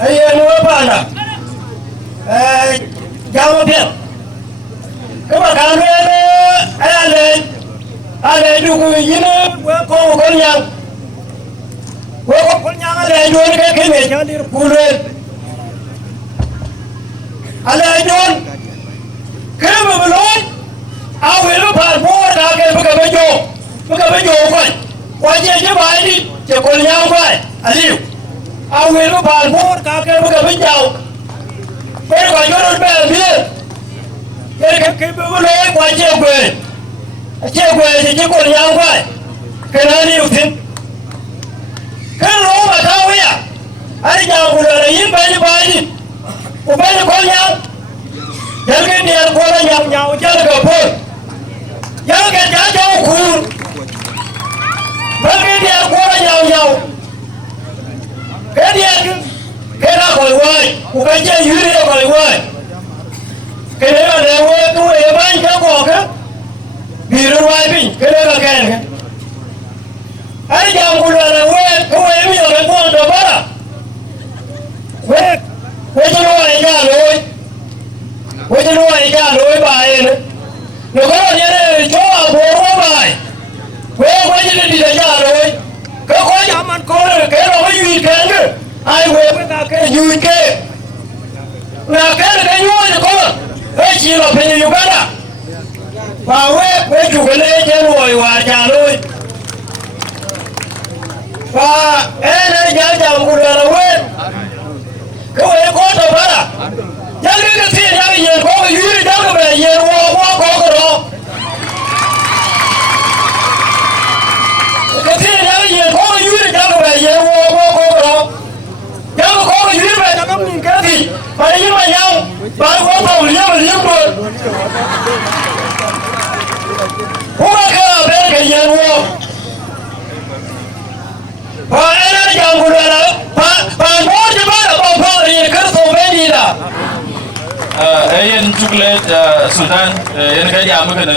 ai no bana jawo bien kuma ka no ale dugu yine ko nyang ko nyang ale jon ke kene chalir pule ale jon kema belon awe lo par bo da ke buka bejo ko wa je bai di je ko nyang bai aliu awe lo par bo da ke buka bejo ko ko yo be bi ke belon wa je je ko nyang bai ke na ni utin kan ro ma ta wiya ari ja ko da yin bai bai ko bai ko nyang jalga ni ar ko la nyam nyau jalga po jalga ja ja ku jalga ni ar ko la nyau ke dia ke na ko wai ku ka je yuri ko wai ke le wo tu e ban ja ko ka bi ro wai bin ke le ka ke ai ja ku la we ko e mi yo ko do bara we je no ai ja loi weจะรู้ไอ้จ้ารู้ไอ้บ่ายนะเดี๋ยวเขาเนี่ยช่วยบัวรู้บ่ายเว้ยจะได้ดีจ้ารู้ก็ขอย้ำมันก่อนเลยแกเราไม่ยืนแค่นี้ไอ้เว้ยไม่น่าแกยืนแค่น่าแกเลยแกยืนจะก่อนเฮ้ยชีเราเป็นอยู่กันอ่ะป่าเว้ยอยู่กันเลยจะรวยว่าจ้ารู้ป่าเนี่ยจะจำกูเลยนะเว้ยก็เว้ยก็จะมาละยังเรื่องที่ยังเย็นของอยู่ที่ยังไม่เย็นว่าของก็รอก็ที่ยังเย็นของอยู่ที่ยังไม่เย็นว่าของก็รอยังของอยู่ที่ยังต้องมีกันที่ไปยังไม่ยังบางคนเขาเลี้ยงหมดพวกเขาเป็นกันเย็นว่าพอไอ้นั่นยังกูเลยนะพอโน้ตจะมาบอกพ่อเรียนขึ้นส่งไม่ดีนะyan chocolate sultan yan kaya mo kana